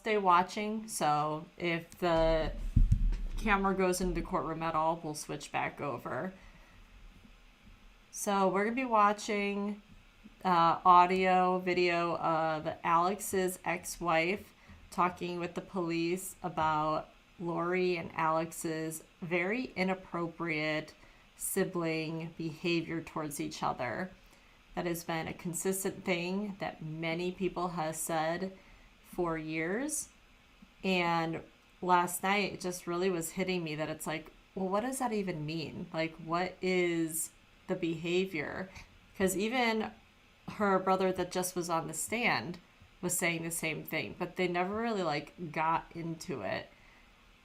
stay watching. So if the camera goes into the courtroom at all, we'll switch back over. So we're going to be watching audio, video of Alex's ex-wife talking with the police about Lori and Alex's very inappropriate sibling behavior towards each other. That has been a consistent thing that many people have said for years. And last night it just really was hitting me that it's like, well, what does that even mean? Like, what is the behavior? Because even her brother that just was on the stand was saying the same thing, but they never really like got into it.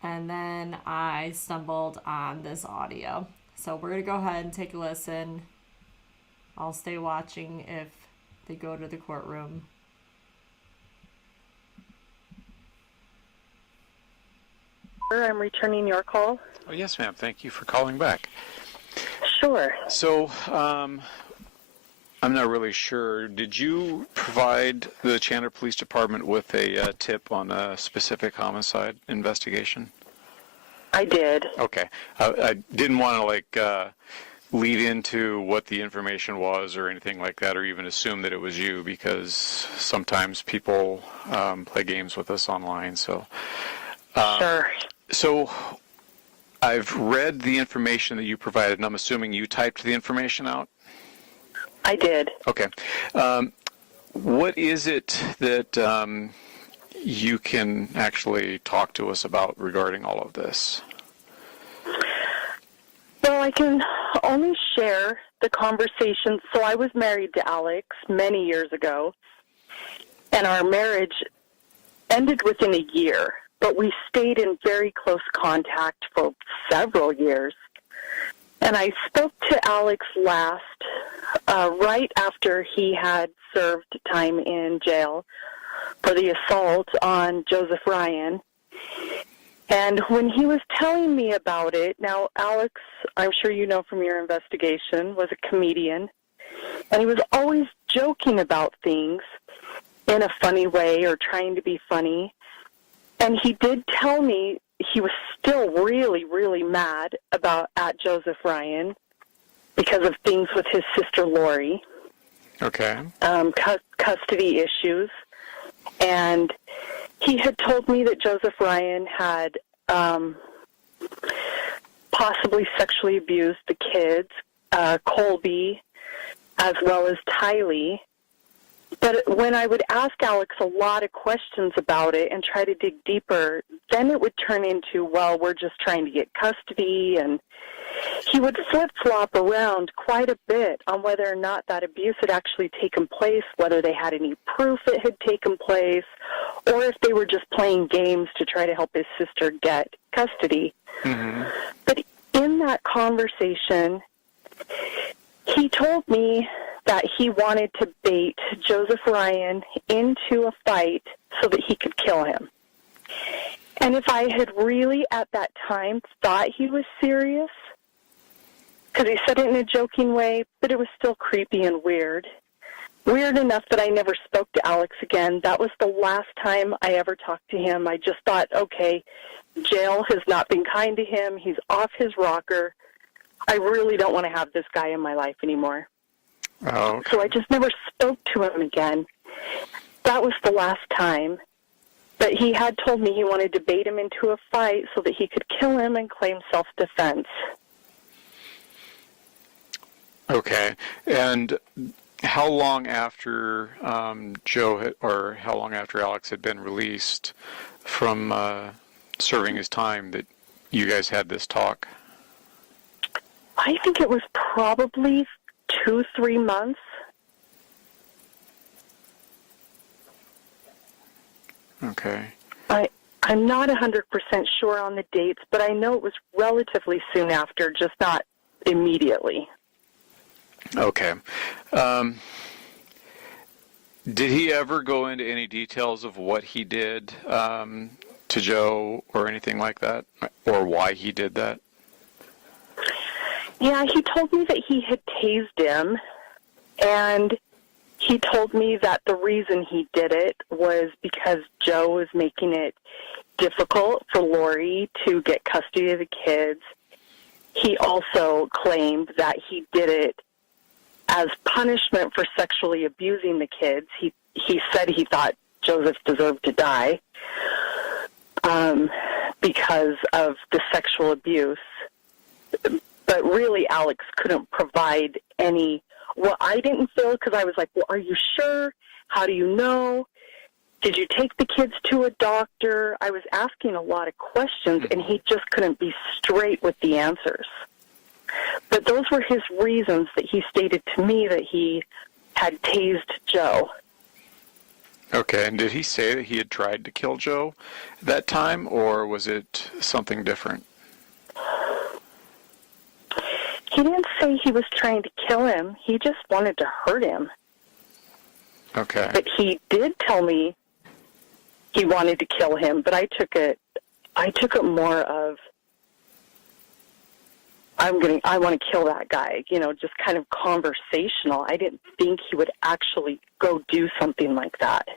And then I stumbled on this audio. So we're going to go ahead and take a listen. I'll stay watching if they go to the courtroom. I'm returning your call. Oh, yes, ma'am. Thank you for calling back. Sure. So, I'm not really sure. Did you provide the Chandler Police Department with a tip on a specific homicide investigation? I did. Okay. I didn't want to, lead into what the information was or anything like that, or even assume that it was you, because sometimes people play games with us online. So, Sure. So, I've read the information that you provided, and I'm assuming you typed the information out? I did. Okay. What is it that you can actually talk to us about regarding all of this? Well, I can only share the conversation. So I was married to Alex many years ago, and our marriage ended within a year, but we stayed in very close contact for several years. And I spoke to Alex last, right after he had served time in jail for the assault on Joseph Ryan. And when he was telling me about it, now Alex, I'm sure you know from your investigation, was a comedian. And he was always joking about things in a funny way or trying to be funny. And he did tell me he was still really, really mad at Joseph Ryan because of things with his sister Lori. Okay. Custody issues. And he had told me that Joseph Ryan had possibly sexually abused the kids, Colby, as well as Tylee. But when I would ask Alex a lot of questions about it and try to dig deeper, then it would turn into, well, we're just trying to get custody, and he would flip-flop around quite a bit on whether or not that abuse had actually taken place, whether they had any proof it had taken place, or if they were just playing games to try to help his sister get custody. Mm-hmm. But in that conversation, he told me that he wanted to bait Joseph Ryan into a fight so that he could kill him. And if I had really at that time thought he was serious, because he said it in a joking way, but it was still creepy and weird. Weird enough that I never spoke to Alex again. That was the last time I ever talked to him. I just thought, okay, jail has not been kind to him. He's off his rocker. I really don't want to have this guy in my life anymore. Oh, okay. So I just never spoke to him again. That was the last time. But he had told me he wanted to bait him into a fight so that he could kill him and claim self-defense. Okay. And how long after how long after Alex had been released from serving his time that you guys had this talk? I think it was probably 2-3 months. Okay. I'm not 100% sure on the dates, but I know it was relatively soon after, just not immediately. Okay. Did he ever go into any details of what he did to Joe or anything like that, or why he did that? Yeah, he told me that he had tased him, and he told me that the reason he did it was because Joe was making it difficult for Lori to get custody of the kids. He also claimed that he did it as punishment for sexually abusing the kids. He said he thought Joseph deserved to die because of the sexual abuse. But really, Alex couldn't provide any. Well, I didn't feel, because I was like, well, are you sure? How do you know? Did you take the kids to a doctor? I was asking a lot of questions, and he just couldn't be straight with the answers. But those were his reasons that he stated to me that he had tased Joe. Okay, and did he say that he had tried to kill Joe at that time, or was it something different? He didn't say he was trying to kill him. He just wanted to hurt him. Okay. But he did tell me he wanted to kill him, but I took it more of, I want to kill that guy, just kind of conversational. I didn't think he would actually go do something like that.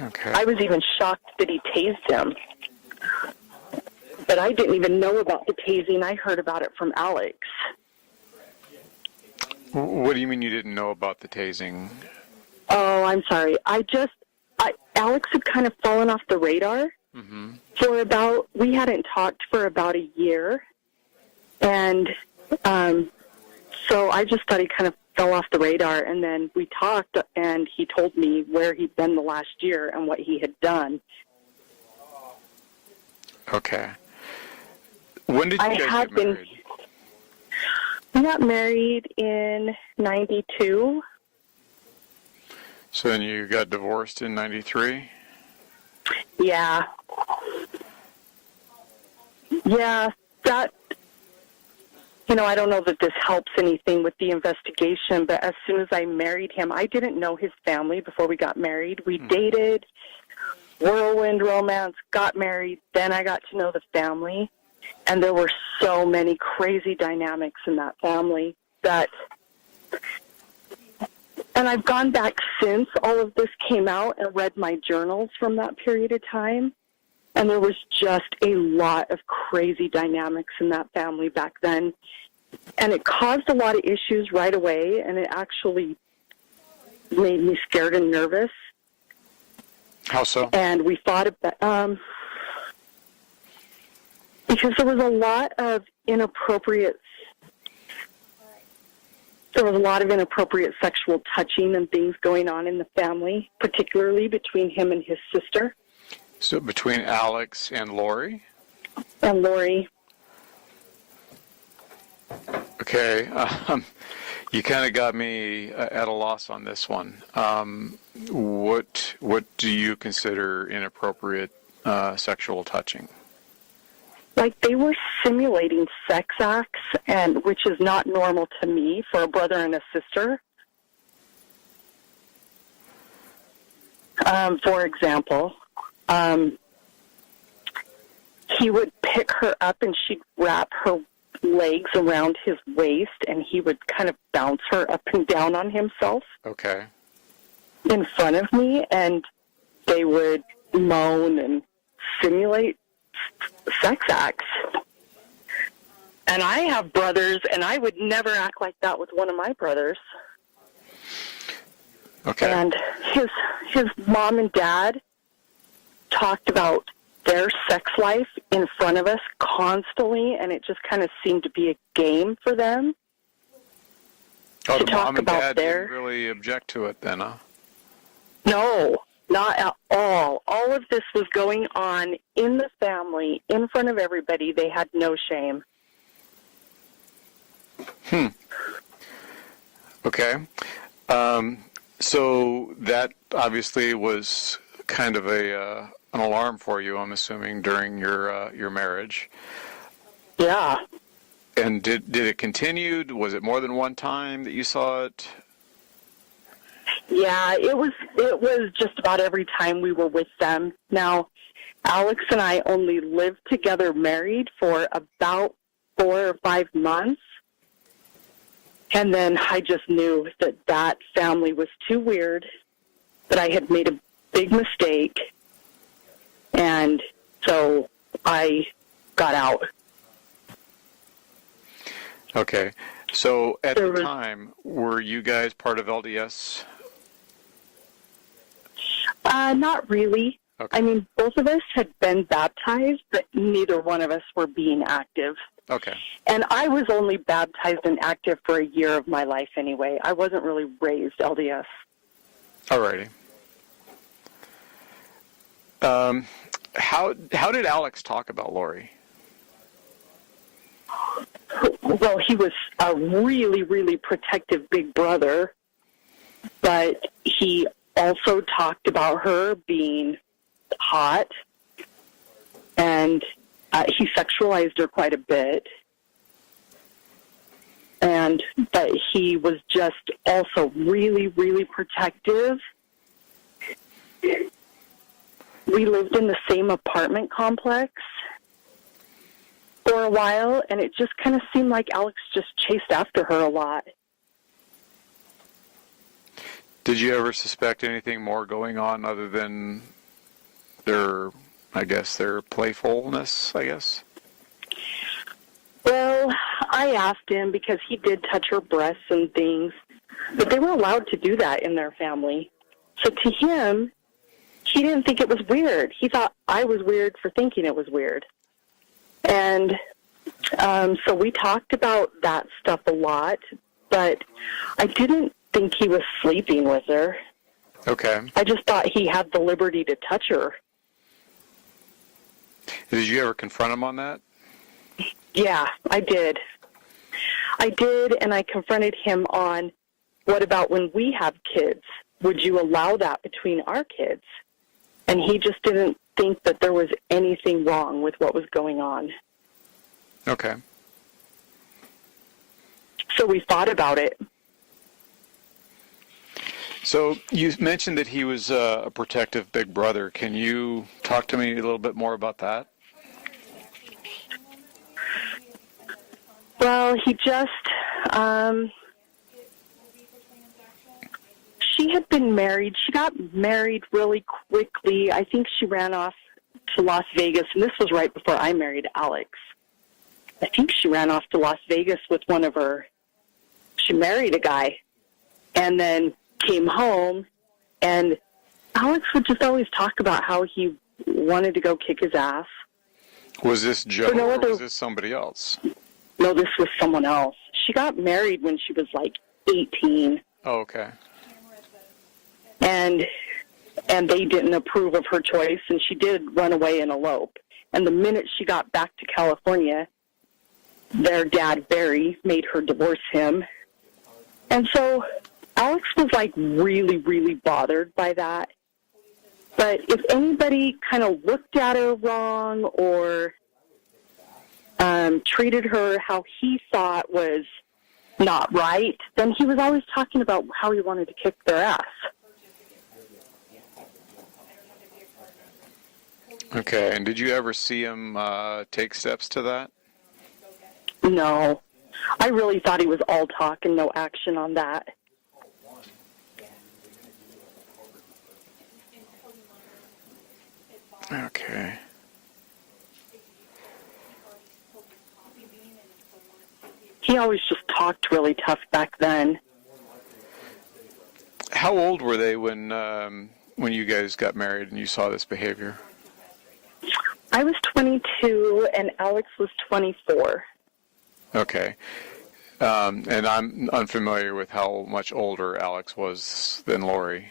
Okay. I was even shocked that he tased him. But I didn't even know about the tasing. I heard about it from Alex. What do you mean you didn't know about the tasing? Oh, I'm sorry. Alex had kind of fallen off the radar we hadn't talked for about a year. And so I just thought he kind of fell off the radar. And then we talked, and he told me where he'd been the last year and what he had done. Okay. When did you guys get married? We got married in 92. So then you got divorced in 93? Yeah. Yeah, that, I don't know that this helps anything with the investigation, but as soon as I married him, I didn't know his family before we got married. We dated, whirlwind romance, got married, then I got to know the family. And there were so many crazy dynamics in that family and I've gone back since all of this came out and read my journals from that period of time. And there was just a lot of crazy dynamics in that family back then. And it caused a lot of issues right away, and it actually made me scared and nervous. How so? And we thought about because there was a lot of inappropriate sexual touching and things going on in the family, particularly between him and his sister. So between Alex and Lori? And Lori. Okay. You kind of got me at a loss on this one. What do you consider inappropriate sexual touching? Like, they were simulating sex acts, and which is not normal to me for a brother and a sister. For example, he would pick her up and she'd wrap her legs around his waist, and he would kind of bounce her up and down on himself. Okay. In front of me, and they would moan and simulate sex acts. And I have brothers, and I would never act like that with one of my brothers. Okay. And his mom and dad talked about their sex life in front of us constantly, and it just kind of seemed to be a game for them. Oh, to the talk mom and about dad didn't really object to it then, huh? No, not at all. All of this was going on in the family, in front of everybody. They had no shame. Okay. So that obviously was kind of an alarm for you, I'm assuming, during your marriage. Yeah. And did it continue? Was it more than one time that you saw it? Yeah, it was just about every time we were with them. Now, Alex and I only lived together married for about 4 or 5 months. And then I just knew that that family was too weird, that I had made a big mistake, and so I got out. Okay. So at the time, were you guys part of LDS? Not really. Okay. I mean, both of us had been baptized, but neither one of us were being active. Okay. And I was only baptized and active for a year of my life anyway. I wasn't really raised LDS. Alrighty. How did Alex talk about Lori? Well, he was a really, really protective big brother, but he also talked about her being hot, and he sexualized her quite a bit. But he was just also really, really protective. We lived in the same apartment complex for a while, and it just kind of seemed like Alex just chased after her a lot. Did you ever suspect anything more going on other than their playfulness, I guess? Well, I asked him because he did touch her breasts and things, but they were allowed to do that in their family. So to him, he didn't think it was weird. He thought I was weird for thinking it was weird. And so we talked about that stuff a lot, but I didn't think he was sleeping with her. Okay. I just thought he had the liberty to touch her. Did you ever confront him on that? Yeah, I did. And I confronted him on, what about when we have kids? Would you allow that between our kids? And he just didn't think that there was anything wrong with what was going on. Okay. So we fought about it. So you mentioned that he was a protective big brother. Can you talk to me a little bit more about that? Well, he just, she had been married. She got married really quickly. I think she ran off to Las Vegas, and this was right before I married Alex. I think she ran off to Las Vegas with she married a guy, and then came home, and Alex would just always talk about how he wanted to go kick his ass. Was this Joe or was this somebody else? No, this was someone else. She got married when she was like 18. Oh, okay. And they didn't approve of her choice, and she did run away and elope. And the minute she got back to California, their dad, Barry, made her divorce him. And so Alex was like really, really bothered by that. But if anybody kind of looked at her wrong or treated her how he thought was not right, then he was always talking about how he wanted to kick their ass. Okay, and did you ever see him take steps to that? No. I really thought he was all talk and no action on that. Okay. He always just talked really tough back then. How old were they when you guys got married and you saw this behavior? I was 22 and Alex was 24. Okay. And I'm unfamiliar with how much older Alex was than Lori.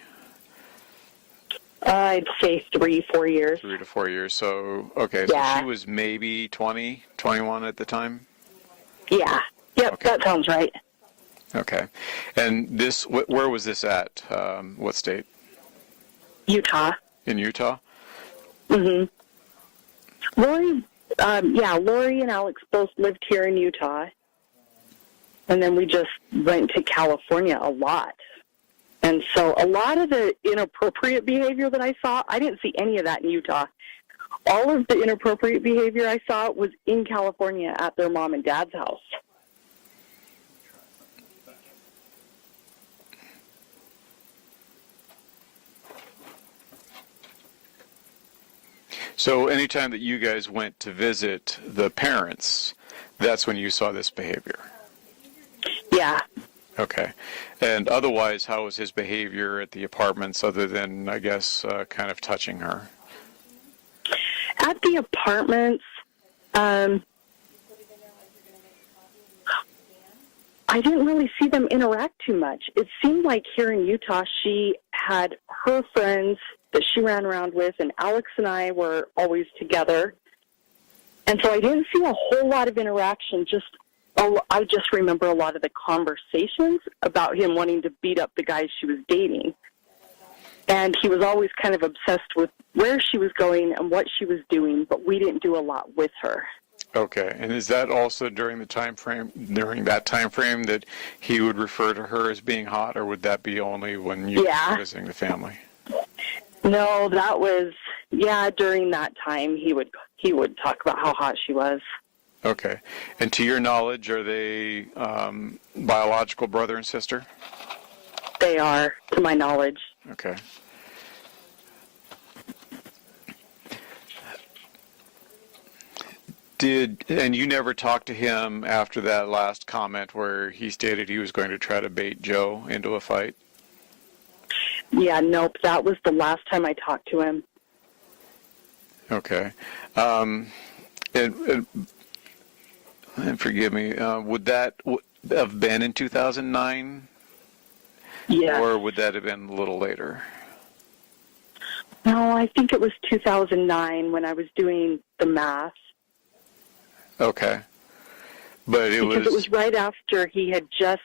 I'd say 3-4 years. 3 to 4 years. So, okay, Yeah. so she was maybe 20, 21 at the time? Yeah. Yep, Okay. that sounds right. Okay. And this, where was this at? What state? Utah. In Utah? Mm-hmm. Lori and Alex both lived here in Utah. And then we just went to California a lot. And so a lot of the inappropriate behavior that I saw, I didn't see any of that in Utah. All of the inappropriate behavior I saw was in California at their mom and dad's house. So anytime that you guys went to visit the parents, that's when you saw this behavior? Yeah. Okay. And otherwise, how was his behavior at the apartments other than, I guess, kind of touching her? At the apartments, I didn't really see them interact too much. It seemed like here in Utah, she had her friends that she ran around with, and Alex and I were always together. And so I didn't see a whole lot of interaction. I just remember a lot of the conversations about him wanting to beat up the guys she was dating. And he was always kind of obsessed with where she was going and what she was doing, but we didn't do a lot with her. Okay. And is that also during that time frame that he would refer to her as being hot, or would that be only when you were visiting the family? No, that was, during that time he would talk about how hot she was. Okay. And to your knowledge, are they biological brother and sister? They are, to my knowledge. Okay. And you never talked to him after that last comment where he stated he was going to try to bait Joe into a fight? Yeah, nope. That was the last time I talked to him. Okay. And forgive me, would that have been in 2009? Yeah. Or would that have been a little later? No, I think it was 2009 when I was doing the math. Okay. But it was right after he had just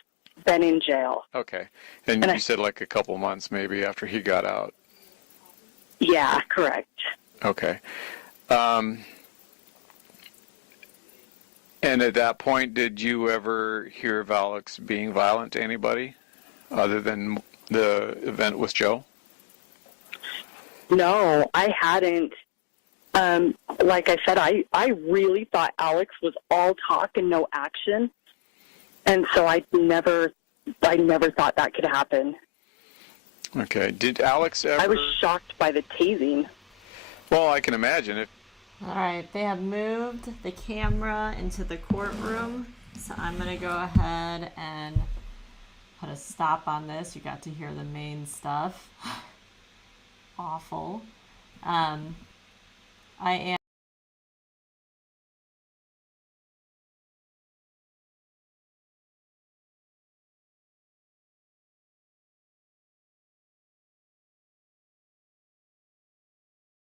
been in jail. Okay. And you said like a couple months maybe after he got out. Yeah, correct. Okay. And at that point, did you ever hear of Alex being violent to anybody other than the event with Joe? No, I hadn't. Like I said, I really thought Alex was all talk and no action. And so I never thought that could happen. Okay. Did Alex ever... I was shocked by the tasing. Well, I can imagine. All right, they have moved the camera into the courtroom, so I'm going to go ahead and put a stop on this. You got to hear the main stuff. Awful. I am